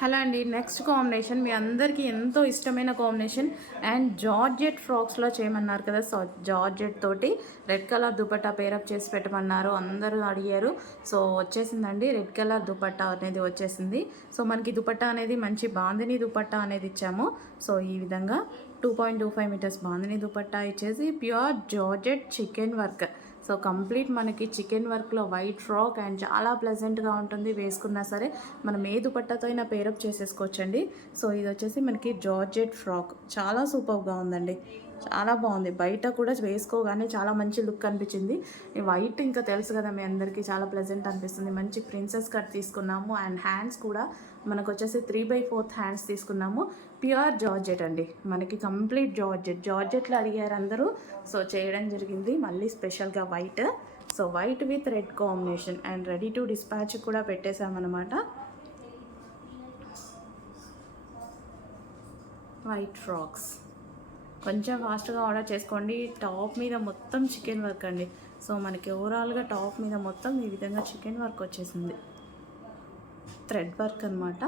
Hello అండి. Next combination మీ అందరికీ ఎంతో ఇష్టమైన కాంబినేషన్ అండ్ జార్జెట్ ఫ్రాక్స్లో చేయమన్నారు కదా. సో జార్జెట్ తోటి రెడ్ కలర్ దుపట్టా పేరప్ చేసి పెట్టమన్నారు, అందరూ అడిగారు. సో వచ్చేసిందండి, రెడ్ కలర్ దుపట్టా అనేది వచ్చేసింది. సో మనకి దుపట్టా అనేది మంచి బాందిని దుపట్టా అనేది ఇచ్చాము. సో ఈ విధంగా 2.25 మీటర్స్ బాందిని దుపట్టా ఇచ్చేసి pure georgette chicken work. So complete మనకి చికెన్ వర్క్లో వైట్ ఫ్రాక్ అండ్ చాలా ప్లెజెంట్గా ఉంటుంది. వేసుకున్నా సరే మనం ఏ దుపట్టాతో అయినా పేరప్ చేసేసుకోవచ్చండి. సో ఇది వచ్చేసి మనకి జార్జెట్ ఫ్రాక్, చాలా సూపర్గా ఉందండి, చాలా బాగుంది. బయట కూడా వేసుకోగానే చాలా మంచి లుక్ అనిపించింది. ఈ వైట్ ఇంకా తెలుసు కదా మీ అందరికీ, చాలా ప్లెజెంట్ అనిపిస్తుంది. మంచి ప్రిన్సెస్ కట్ తీసుకున్నాము అండ్ హ్యాండ్స్ కూడా మనకు వచ్చేసి 3/4 హ్యాండ్స్ తీసుకున్నాము. ప్యూర్ జార్జెట్ అండి, మనకి కంప్లీట్ జార్జెట్లో అడిగారు అందరూ. సో చేయడం జరిగింది మళ్ళీ స్పెషల్గా white. So white with red combination and ready to dispatch కూడా పెట్టేశామన్నమాట. వైట్ ఫ్రాక్స్ కొంచెం ఫాస్ట్గా ఆర్డర్ చేసుకోండి. టాప్ మీద మొత్తం చికెన్ వర్క్ అండి. సో మనకి ఓవరాల్గా టాప్ మీద మొత్తం ఈ విధంగా చికెన్ వర్క్ వచ్చేసింది, థ్రెడ్ వర్క్ అనమాట.